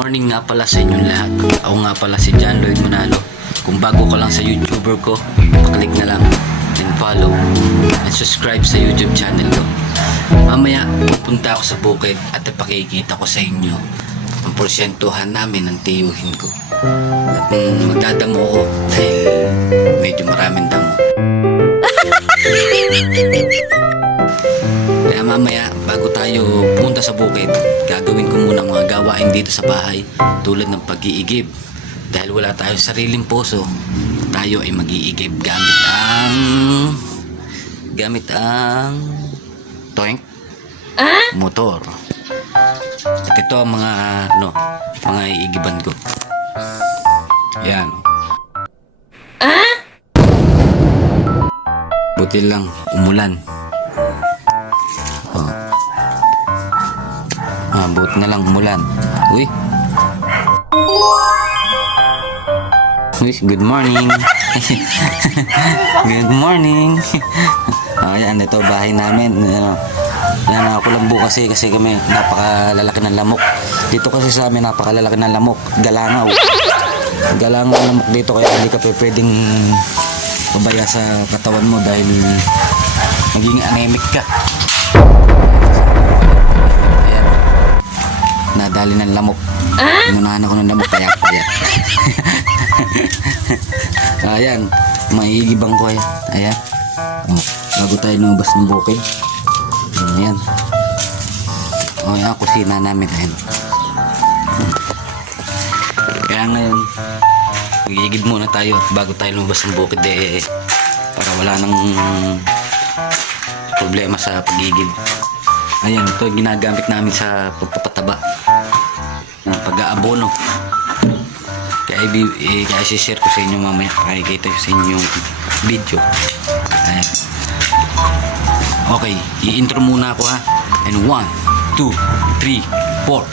morning nga pala sa inyong lahat. Ako nga pala si John Lloyd Manalo. Kung bago ka lang sa YouTuber ko, paklik na lang and follow and subscribe sa YouTube channel ko. Mamaya pupunta ako sa bukid at ipakikita ko sa inyo ang porsyentuhan namin ng tiyuhin ko. At magdadamo ko dahil medyo maraming damo. Kaya mamaya bago tayo pumunta sa bukid, gagawin ko muna mga gawain dito sa bahay tulad ng pag-iigib. Dahil wala tayong sariling poso, tayo ay mag-iigib gamit ang toink motor. At ito ang mga iigiban ko. Yan. Buti lang umulan. Buti na lang umulan. Uy, good morning. Good morning. Ayan, ito bahay namin. Yan, nakakulambo kasi kami napakalalaki ng lamok. Dito kasi sa amin napakalalaki ng lamok. Galangaw lamok dito, kaya hindi ka pwedeng pabaya sa katawan mo dahil maging anemic ka. Ayan, nadali ng lamok. Inunahan ako ng lamok kaya ayan, maigibang ko ayan. Ayan, bago tayo lumabas ng bukid. Ayan, ayan, kusina namin. Ayan. Kaya ngayon magigib muna tayo bago tayo lumabas ng bukid, para wala nang problema sa pagigib. Ayan, ito ginagamit namin sa pagpapataba, pag-aabono. Kaya share ko sa inyo mamaya, makikita ko sa inyo yung video. Ayan. Okay, i-intro muna ako ha. And 1, 2, 3, 4.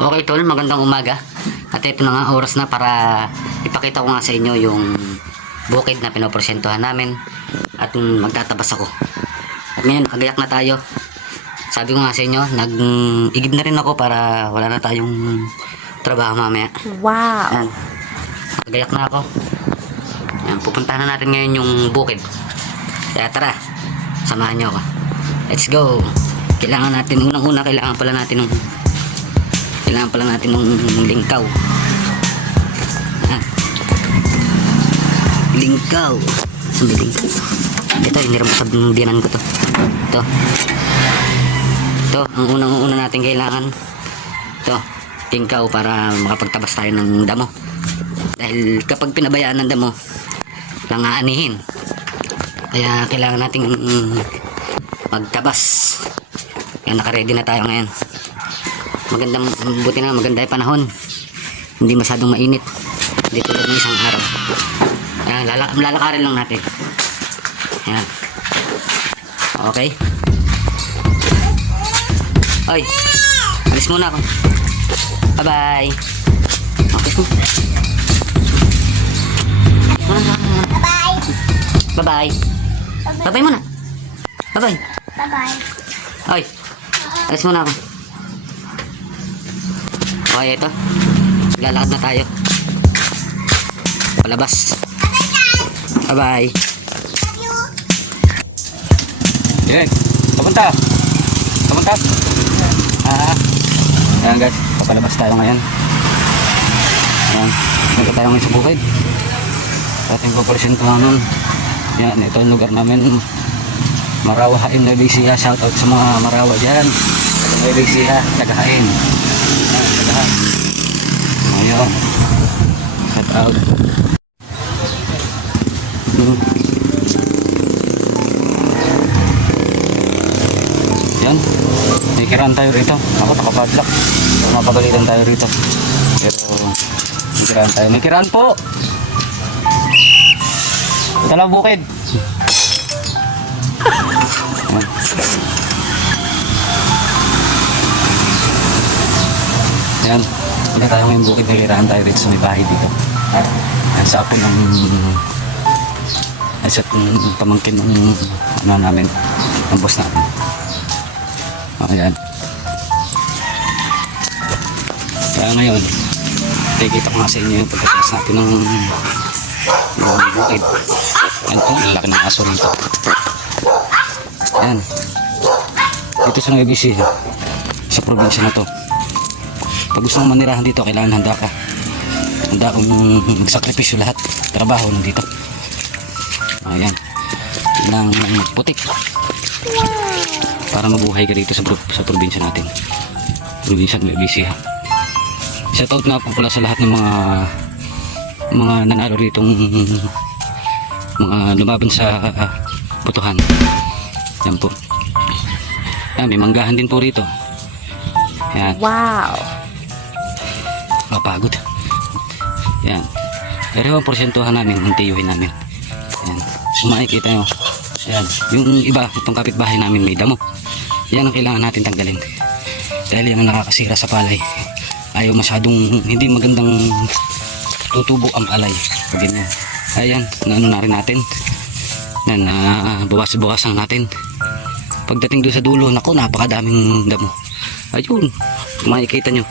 Okay tol, magandang umaga. At ito na nga oras na para ipakita ko nga sa inyo yung bukid na pinoporsyentuhan namin. At magtatabas ako. At ngayon nakagayak na tayo. Sabi ko nga sa inyo, nag-igib na rin ako para wala na tayong trabaho mamaya. Wow! Ayan, nakagayak na ako. Ayan, pupuntahan na natin ngayon yung bukid. Kaya tara, samahan nyo ako. Let's go! Kailangan natin, unang-una kailangan pala natin ng lingkaw. Lingkaw. Saan ba lingkaw? Ito, hiniram ko sa biyanan ko to. Ito, ang unang-una natin kailangan. Ito, lingkaw para makapagtabas tayo ng damo. Dahil kapag pinabayaan ng damo, lang aanihin. Kaya kailangan natin magtabas. Kaya nakaready na tayo ngayon. Buti na maganda yung panahon, hindi masyadong mainit, hindi tulad ng isang araw. Ayan, lalakarin lang natin. Ayan. Okay. Oy, alis muna ako. Bye bye. Okay. Bye bye. Bye bye muna. Bye bye. Bye bye. Oy, alis muna ako. Okay, ito. Lalakad na tayo. Palabas. Bye-bye. Yan. Papunta. Tumangkas. Ayan guys, papalabas tayo ngayon. Ayan, punta tayo ngayon sa bukid. Sa ating papresentuhan nun. Yan, ito ang lugar namin. Marawa Hain, Nueva Ecija. Shout out sa mga Marawa dyan. Nueva Ecija, taga-Hain. Ayan, taga-Hain. Ayun. Shout out. Yan. May kiraan tayo rito. Ako nakapadlock. Mapagalitan tayo rito. Pero may kiraan tayo. May kiraan po! Ito lang bukid. Yan. Hindi tayo ngayong bukid. May kiraan tayo rito sa may bahay dito. Yan sa apo ng sa pamangkin ng ano namin, ng boss natin. Ayan. Kaya ngayon, nakikita ko nga sa inyo yung pagkataas natin ng bukid. Ayan po, lalaki ng aso rito. Ayan. Dito sa Nueva Ecija, sa probinsya na to. Pag gusto mong manirahan dito, kailangan handa ka. Handa kong magsakripisyo lahat. Trabaho nandito. Ayan. Ng putik. Para mabuhay ka dito sa probinsya natin. Probinsya ng Nueva Ecija. Shoutout na po pala sa lahat ng mga nanalo ritong mga lumaban sa putuhan. Yan po. Yan, may manggahan din po rito. Yan. Wow! Mapagod. Yan. Pero ang porsentuhan namin, ang tiyuhin namin. Yan. Kung makikita nyo. Yan. Yung iba, itong kapitbahay namin may damo. Yan ang kailangan natin tanggalin. Dahil yan ang nakakasira sa palay. Ayaw masyadong hindi magandang tutubo ang palay. Ganyan. Ayan, naano na rin natin. Yan, buwas-buwasan natin. Pagdating doon sa dulo, nako, napakadaming damo. Ayun, kung makikita nyo.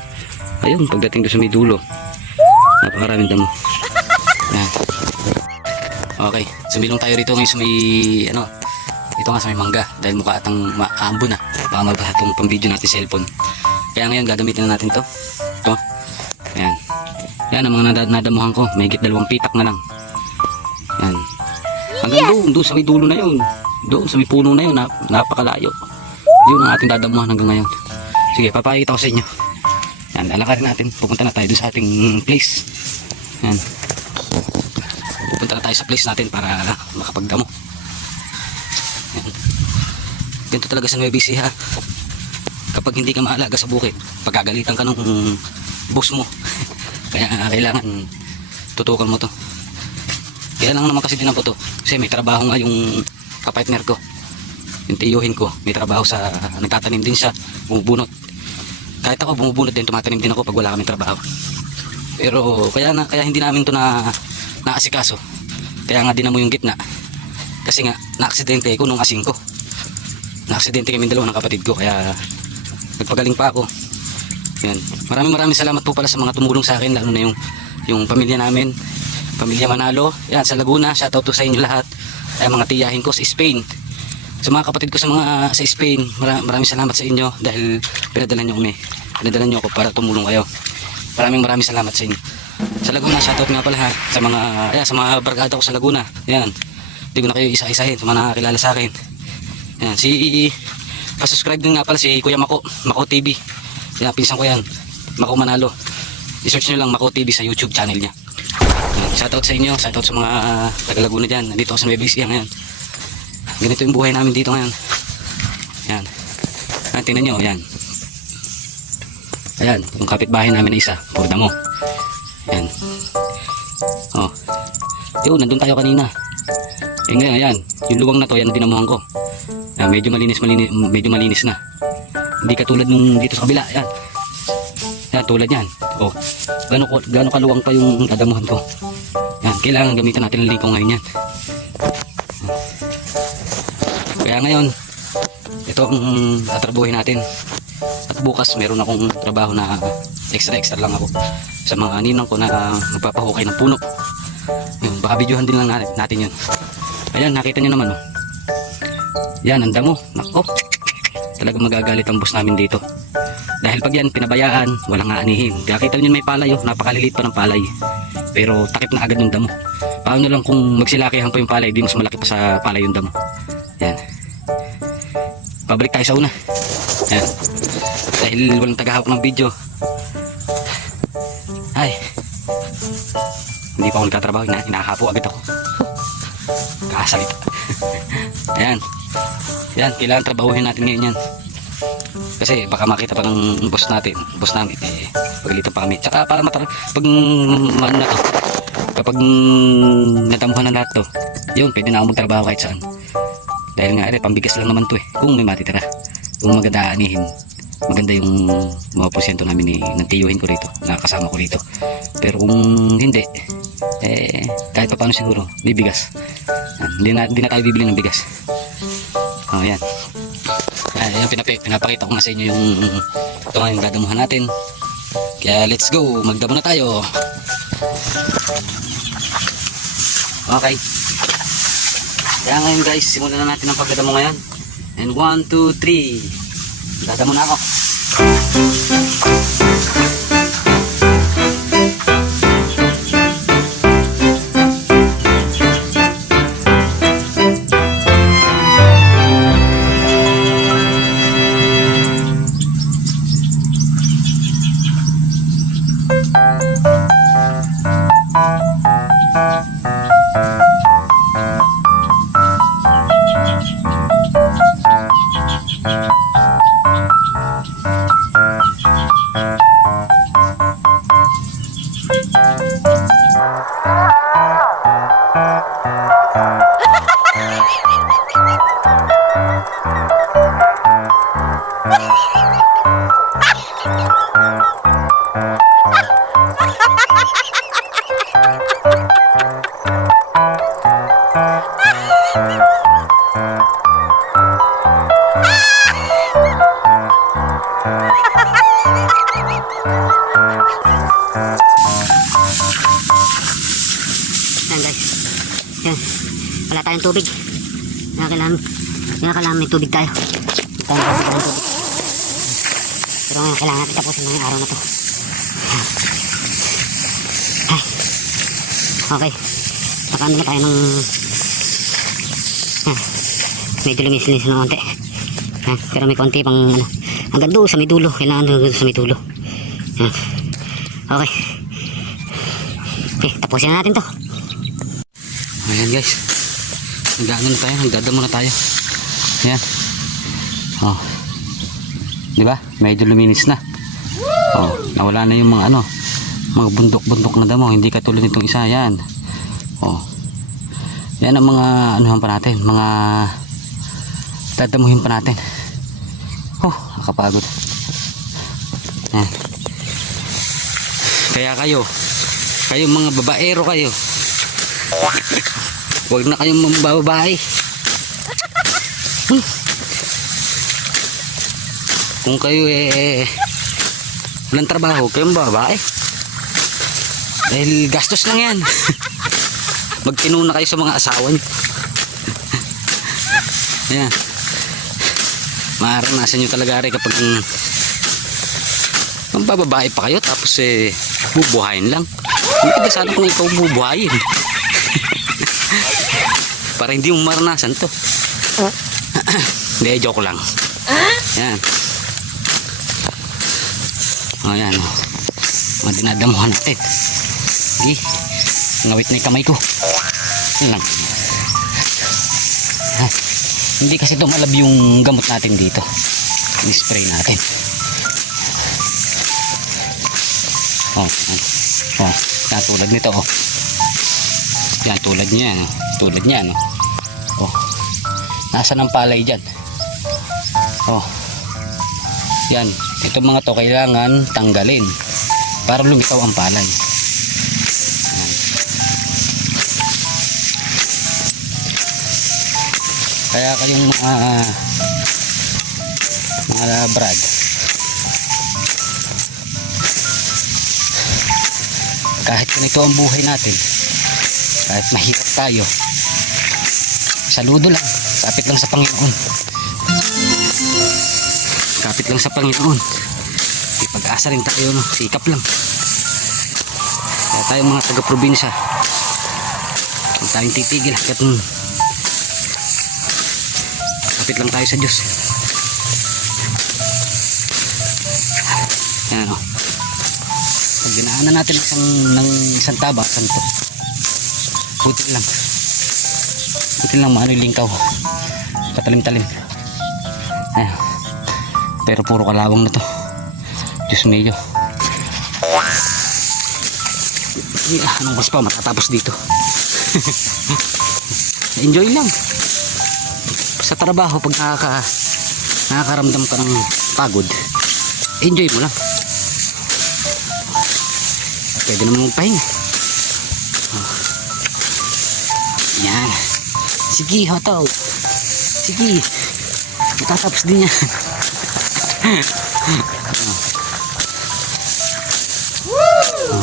Ayun, pagdating doon sa may dulo, napakaraming damo. Yan. Okay, sumilong tayo rito ngayon sa may, ano, ito nga sa may mangga. Dahil mukha atang maambo na. Baka mabasa itong pang video natin cellphone. Kaya ngayon, gagamitin na natin to. Ito. Ayan. Yan ang mga nadamuhan ko. May higit 2 pitak na lang. Yan. Hanggang doon sa may dulo na yun. Doon sa may puno na yun. Napakalayo. Yun ang ating dadamuhan hanggang ngayon. Sige, papakita ko sa inyo. Yan, lalakarin natin. Pupunta na tayo doon sa ating place. Yan. Pupunta na tayo sa place natin para makapagdamo. Yan. Ganito talaga sa Nueva Ecija. Kapag hindi ka maalaga sa bukid, pagkagalitan ka nung boss mo. Kaya kailangan tutukan mo to. Kaya lang naman kasi din po to. Kasi may trabaho nga yung kapartner ko. Yung tiyuhin ko. May trabaho sa, nagtatanim din siya. Bumubunot. Kahit ako bumubunot din, tumatanim din ako pag wala kaming trabaho. Pero kaya hindi namin to naasikaso. Kaya nga dinamo yung gitna. Kasi nga, na-aksidente ko nung asing ko. Na-aksidente kami dalawa ng kapatid ko. Kaya nagpagaling pa ako. Yan. Maraming salamat po pala sa mga tumulong sa akin, lalo na yung pamilya namin, pamilya Manalo. Yan, sa Laguna, shoutout to sa inyo lahat. Ay, mga tiyahin ko sa Spain. Sa mga kapatid ko sa Spain, maraming salamat sa inyo dahil pinadala niyo kami. Pinadala niyo ako para tumulong kayo. Maraming salamat sa inyo. Sa Laguna, shoutout nga pala ha, sa mga barkada ko sa Laguna. Yan. Hindi ko na kayo isa-isahin sa mga nakakilala sa akin. Yan, pa-subscribe din nga pala si Kuya Mako TV. Yan, pinsan ko yan. Mako Manalo. I-search nyo lang Mako TV sa YouTube channel niya. Yan, shoutout sa inyo, shoutout sa mga taga Laguna dyan. Nandito ako sa Nueva Ecija ngayon. Ganito yung buhay namin dito ngayon. Yan. Yan, tingnan nyo, yan. Ayan, yung kapitbahay namin na isa, puro damo. Yan. Oh. Yun, nandun tayo kanina. Eh ngayon, ayan, yung luwang na to, yan ang dinamuhan ko. Yan, medyo malinis na. Hindi katulad nung dito sa kabila, yan. Yan, tulad yan. Oh, gano'ng kaluwang pa yung dadamuhan ko. Yan, kailangan gamitin natin ang lingkong ngayon yan. Kaya ngayon, ito ang tatrabuhin natin. At bukas meron akong trabaho na extra lang ako sa mga ninang ko na magpapahukay ng puno. Yun, baka videohan din lang natin yun. Ayan, nakita nyo naman oh. Yan, ang damo. Nako. talagang magagalit ang boss namin dito. Dahil pag yan pinabayaan, walang aanihin. Kaya kita nyo may palay, oh, napakaliliit pa ng palay. Pero takip na agad yung damo. Paano lang kung magsilakihan pa yung palay, di mas malaki pa sa palay yung damo. Yan. Pabalik tayo sa una. Yan. Dahil walang tagahawak ng video. Ay. Hindi pa ako nagtatrabaho, hinakapo agad ako. Kasalita. Ayan. Yan, kailangan trabahuhin natin ngayon yan. Kasi baka makita pa ng boss natin, boss namin, pagalitan pa kami. Tsaka para pag ano na to, kapag natamuhan na lahat to, yun, pwede na ako magtrabaho kahit saan. Dahil nga, pambigas lang naman to kung may matitira. Kung maganda anihin, maganda yung mga porsyento namin ng tiyuhin ko rito, nakakasama ko rito. Pero kung hindi, kahit pa paano siguro, di bigas. Hindi na tayo bibili ng bigas. Oh, yan. Ayan, pinapakita ko nga sa inyo yung ito nga yung dadamuhan natin. Kaya let's go, magdamo na tayo. Okay. Kaya ngayon guys, simulan na natin ang pagdadamo ngayon. And 1, 2, 3. Dadamo na ako. Yan guys, yan, wala tayong tubig. Kailangan may tubig tayo. Pero ngayon kailangan natin tapusin ng araw na to. Ay. Okay, nakaano na tayo ng medyo lumis-linis na konti. Pero may konti pang ano, hanggang doon sa may dulo. Kailangan doon sa may dulo. Okay, tapusin na natin to. Ayan guys, nagdaan na tayo, nagdadamo na tayo. Ayan. Oh. Di ba? Medyo luminis na. Oh, nawala na yung mga ano, mga bundok-bundok na damo, hindi katulad nitong isa. Yan. Oh. Yan ang mga anuhan pa natin, mga dadamuhin pa natin. Oh, nakapagod. Yan. Kaya kayo mga babaero kayo. Huwag na kayong mambababae. Kung kayo walang trabaho, kayong babae. Dahil gastos lang yan. Magtinuna kayo sa mga asawa nyo. Yan. Maranasan nyo talaga rin kapag mambababae pa kayo tapos bubuhayin lang. Hindi ka sana kung ikaw bubuhayin. Para hindi mo maranasan to. Hindi, joke lang. Yan. O yan. Mga dinadamuhan natin. Sige. Ngawit na yung kamay ko. Yan lang. Hindi kasi tumalab yung gamot natin dito. I-spray natin. Yan, tulad nito. Yan, tulad niyan. Tulad niyan. Nasa ng palay dyan. Yan, itong mga to kailangan tanggalin para lumitaw ang palay. Yan. Kaya kayong mga brad, kahit ganito ang buhay natin, kahit mahirap tayo, saludo lang, sapit lang sa Panginoon. Lapit lang sa Panginoon. May pag-asa rin tayo, no? Sikap lang. Kaya tayo mga taga-probinsya, huwag tayong titigil hanggat lapit lang tayo sa Diyos. Yan, o. Pag dinaanan natin isang taba, santo. Buti lang maano yung lingkaw, katalim-talim. Ayan. Pero puro kalawang na to. Diyos mayo. Anong mas pa matatapos dito? Enjoy lang sa trabaho. Pag nakakaramdam ka ng pagod, enjoy mo lang. Pwede naman magpahinga. Yan. Sige, hotaw. Sige. Matatapos din yan.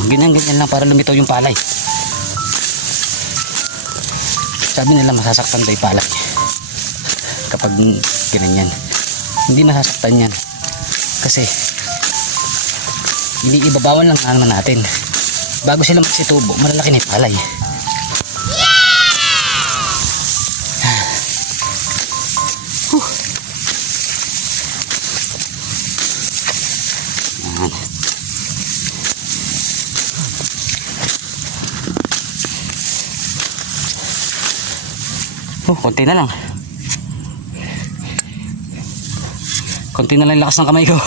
Ganyan lang para lumitaw yung palay. Sabi nila masasaktan daw yung palay kapag ganyan. Hindi masasaktan yan kasi iniibabawan lang naman natin. Bago sila magsitubo, malalaki na yung palay. Konti na lang. Konti na lang lakas ng kamay ko.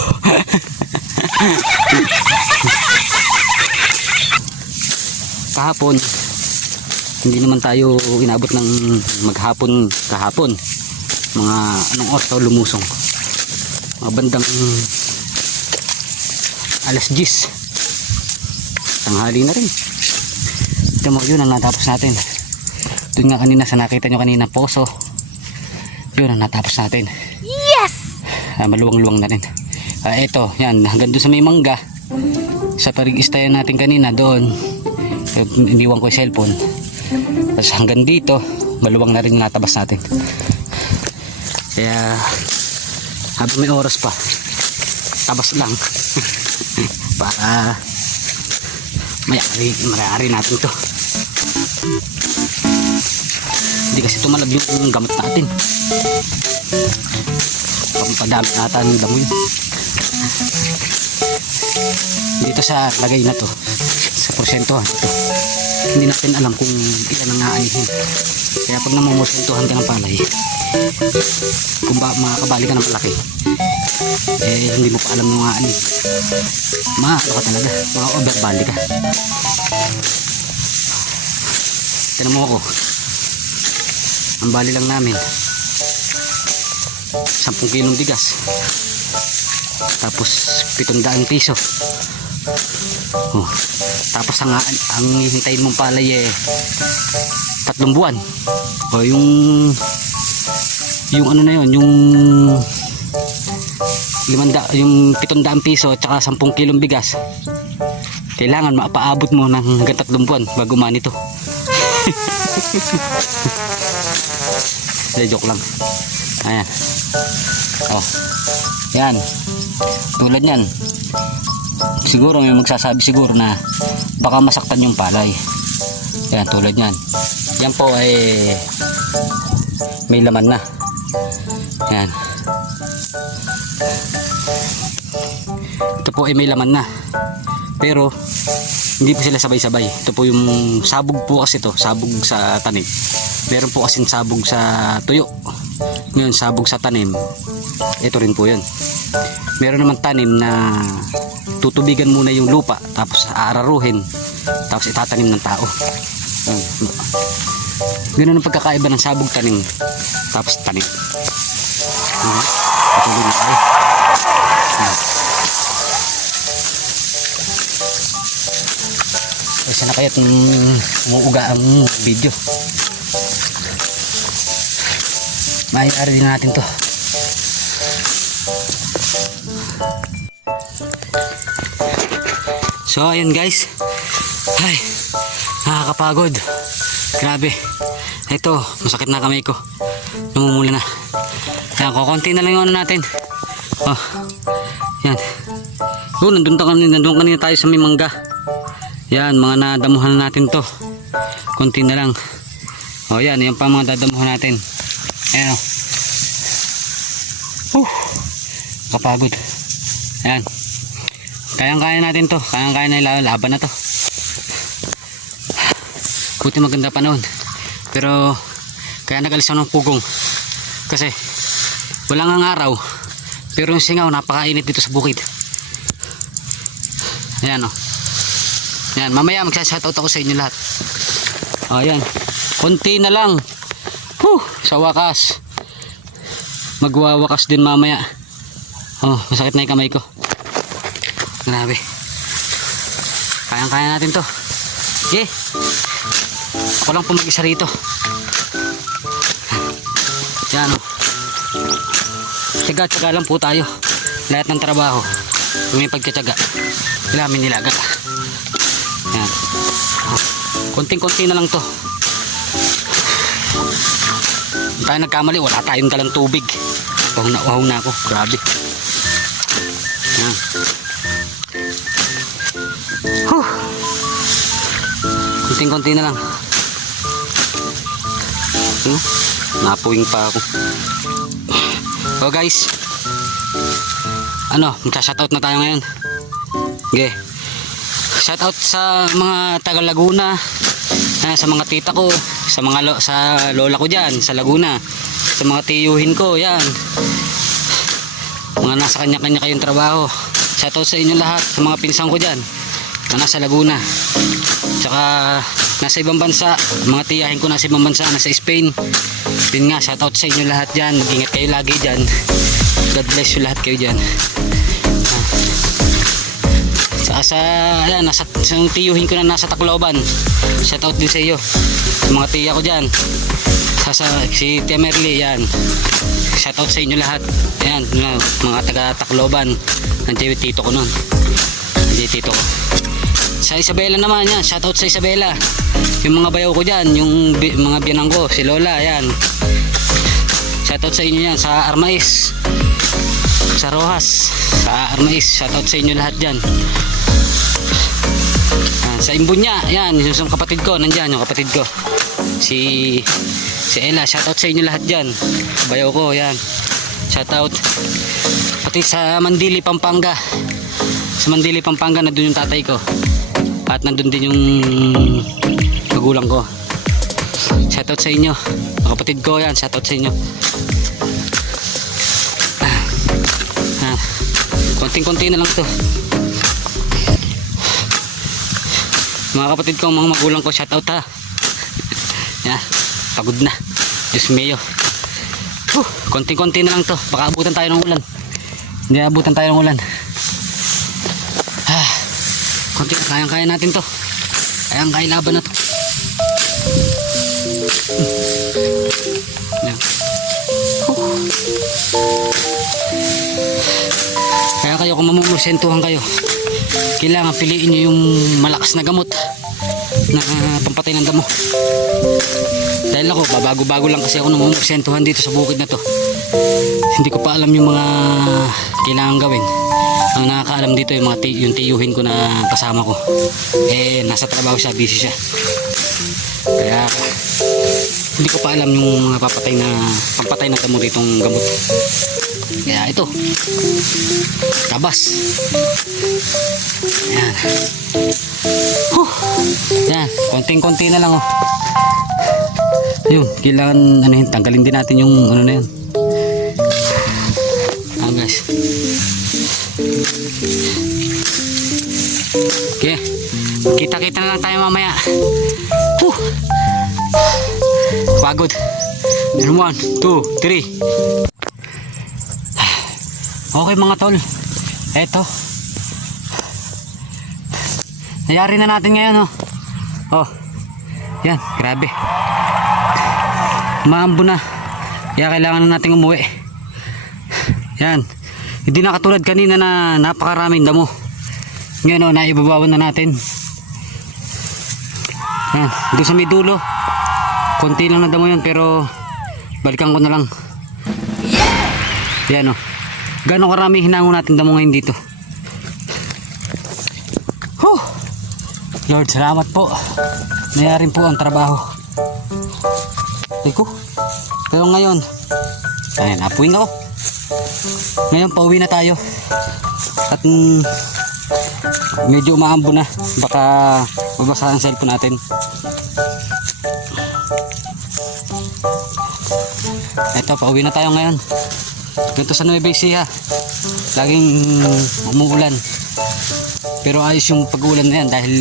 Kahapon, hindi naman tayo inabot ng maghapon kahapon. Mga anong oras tayo lumusong? Mga bandang alas 10. Tanghali na rin. Ito mo, yun ang natapos natin. Doon nga kanina sa nakita nyo kanina poso, yun ang natapos natin. Yes! Maluwang-luwang na rin. Ito, yan, hanggang doon sa may mangga, sa parig-istayan natin kanina doon, iniwan ko yung cellphone. Tapos hanggang dito, maluwang na rin yung natabas natin. Kaya habang may oras pa, tabas lang. Para mayari natin to. Hindi kasi tumalab yung gamot natin. Pampadami ata ng damo yun. Dito sa lagay na to, sa porsentuhan ito, hindi natin alam kung ilan ang aanihin. Kaya pag namumorsentuhan ka ng palay, kung makakabali ka ng malaki, hindi mo pa alam yung aanin. Ano ka talaga, overbali ka. Tinan mo ako, ang bali lang namin 10 kilong bigas, tapos 700 piso. Tapos ang hihintayin mong palay 3 buwan. O yung ano na yun, yung 700 piso at saka 10 kilong bigas, kailangan mapaabot mo ng hanggang 3 buwan bago manito. Joke lang. Ayan. Yan. Tulad yan. Siguro may magsasabi siguro na baka masaktan yung palay. Yan, tulad yan. Yan po ay may laman na. Yan. Ito po ay may laman na. Pero hindi po sila sabay-sabay. Ito po yung sabog po kasi ito, sabog sa tanim. Meron po kasing sabog sa tuyo. Ngayon, sabog sa tanim, ito rin po yun. Meron naman tanim na tutubigan muna yung lupa, tapos aararuhin, tapos itatanim ng tao. Ganun ang pagkakaiba ng sabog tanim, tapos tanim. Ito din tayo. Kasi na kaya't umuuga ang video. Mayari din natin to. So ayun guys, ay nakakapagod, grabe. Ito, masakit na kamay ko, namumula na. Ayan, kukunti na lang yung ano natin. Yan. Oh, nandun kanina tayo sa may mangga. Yan, mga nadamuhan na natin to. Konti na lang. O yan, yan pa mga dadamuhan natin. Ayan o. Kapagod. Ayan. Kayang-kaya natin to. Kayang-kaya na laban na to. Buti maganda panahon. Pero kaya nag-alis ako ng pugong. Kasi wala nga araw. Pero yung singaw napakainit dito sa bukid. Ayan o. Ayan, mamaya magsashoutout ako sa inyo lahat. Ayan. Konti na lang. Sa wakas. Magwawakas din mamaya. Oh, masakit na yung kamay ko. Grabe. Kayang-kaya natin to. Okay. Ako lang po mag-isa rito. Yan o. Tiyaga-tiyaga lang po tayo. Lahat ng trabaho. Kung may pagkatiyaga. Kailangan nilaga. Yan. Konting-konti na lang to. Hindi tayo nagkamali. Wala tayong dalang tubig. Uhaw na ako. Grabe. Yan. Konting-konti na lang. Napuwing pa ako. So guys, magsa-shoutout na tayo ngayon. Okay. Shoutout sa mga taga Laguna, sa mga tita ko, sa mga sa lola ko diyan sa Laguna, sa mga tiyuhin ko, yan. Mga nasa kanya-kanya kayong trabaho. Shoutout sa inyo lahat, sa mga pinsang ko diyan na nasa Laguna. Tsaka nasa ibang bansa, mga tiyahin ko nasa ibang bansa, nasa Spain. Yun nga, shoutout sa inyo lahat dyan. Mag-ingat kayo lagi dyan. God bless you lahat kayo dyan. Saka nasa tiyuhin ko na nasa Tacloban. Shoutout din sa iyo. Sa mga tiya ko dyan. Si Tia Merly, yan. Shoutout sa inyo lahat. Yan, mga taga Tacloban. Nandiyan yung tito ko nun. Nandiyan yung tito ko. Sa Isabela naman, yan. Shoutout sa Isabela. Yung mga bayaw ko dyan, yung mga biyanang ko, si Lola, yan. Shoutout sa inyo yan. Sa Armais, sa Rojas, sa Armais, shoutout sa inyo lahat dyan. Sa Imbunya, yan, yung kapatid ko, nandyan yung kapatid ko. Si Ella, shoutout sa inyo lahat dyan. Bayaw ko, yan. Shoutout. Pati sa Mandili, Pampanga. Sa Mandili, Pampanga, nandun yung tatay ko. At nandun din yung magulang ko. Shoutout sa inyo. Kapatid ko yan. Shoutout sa inyo. Konting-konti na lang to. Mga kapatid ko, mga magulang ko, shoutout ha. Yan. Pagod na. Diyos mio. Konting-konti na lang to. Baka abutan tayo ng ulan. Hindi abutan tayo ng ulan. Konti, kayang-kaya natin to. Kayang-kaya laban na to. Yan. Kaya kayo, kung mamumursentuhan kayo, kailangan piliin nyo yung malakas na gamot na pampatay ng damo. Dahil ako, babago-bago lang kasi ako namumursentuhan dito sa bukid na to. Hindi ko pa alam yung mga kailangan gawin. Ang nakakaalam dito yung tiyuhin ko na kasama ko. Nasa trabaho siya, busy siya. Kaya hindi ko pa alam yung mga pampatay na damo ditong gamot. Kaya ito, tabas. Yan. Yan, konting-konti na lang oh. Yun, kailangan tanggalin din natin yung na yun. Guys. Okay, kita-kita na lang tayo mamaya. Pagod. 1, 2, 3. Okay mga tol, eto, nayari na natin ngayon yan, grabe, maambo na, kaya kailangan na natin umuwi. Yan, hindi na katulad kanina na napakaraming damo. Ngayon naibabawan na natin. Yan, doon sa may dulo konti lang na damo yun, pero balikan ko na lang. Yan Gano'ng karami hinango natin damo ngayon dito. Huh! Lord, salamat po. Nayarin po ang trabaho. Teko. Pero ngayon, ay, napuwing ako. Ngayon, pauwi na tayo. At medyo umaambo na. Baka babasa ang cellphone natin. Eto, pauwi na tayo ngayon. Dito sa Nueva Ecija. Laging umuulan. Pero ayos yung pag-ulan na yan dahil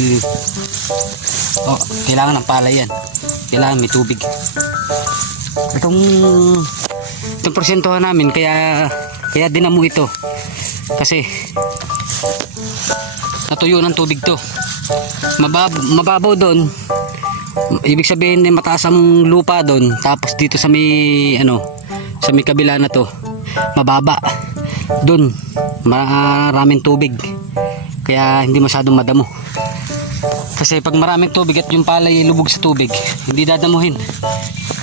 kailangan ng palay yan. Kailangan may tubig. Itong porsentuhan namin kaya dinamo ito. Kasi natuyo ng tubig to. Mababaw doon. Ibig sabihin mataas ang lupa doon. Tapos dito sa may sa may kabila na to, mababa. Doon maraming tubig. Kaya hindi masyadong madamo. Kasi pag maraming tubig at yung palay lubog sa tubig, hindi dadamuhin.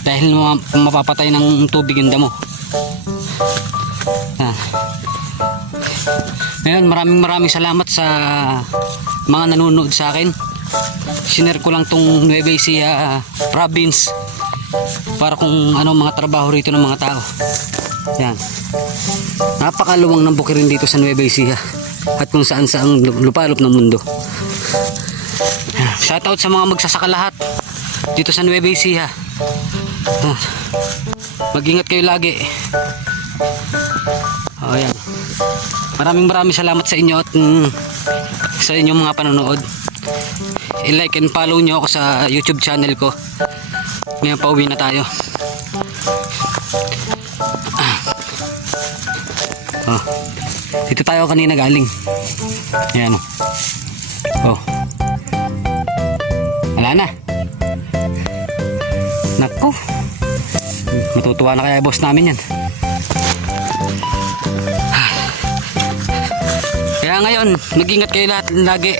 Dahil mapapatay ng tubig yung damo. Ngayon, maraming salamat sa mga nanonood sa akin. Sinare ko lang tong Nueva Ecija province para kung ano mga trabaho rito ng mga tao. Yan. Napakaluwang ng bukirin dito sa Nueva Ecija at kung saan saang lupalop ng mundo. Shoutout sa mga magsasaka lahat dito sa Nueva Ecija. Mag-ingat kayo lagi. Ayan. Maraming salamat sa inyo at sa inyong mga panonood. I-like and follow nyo ako sa YouTube channel ko. Ngayon pauwi na tayo. Dito tayo kanina galing. Ayan. Wala na. Naku. Matutuwa na kaya boss namin yan. Kaya ngayon, mag-ingat kayo lahat lagi.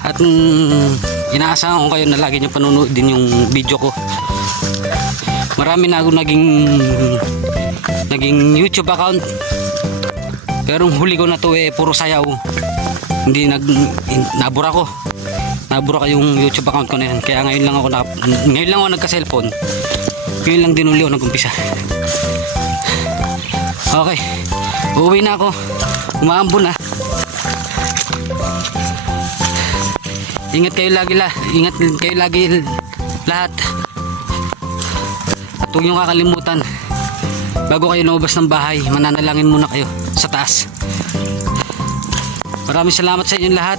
At inaasahan ko kayo na lagi nyo panunood din yung video ko. Marami na ako naging YouTube account. Pero huli ko na to puro sayaw. Hindi nabura ko. Nabura ko yung YouTube account ko na yan. Kaya ngayon lang ako nagka-cellphone. Ngayon lang din uli ako nag-umpisa. Okay. Uuwi na ako. Umaambon na. Ingat kayo lagi lahat. At huwag nyo kakalimutan, bago kayo lumabas ng bahay, mananalangin muna kayo sa taas. Maraming salamat sa inyo lahat.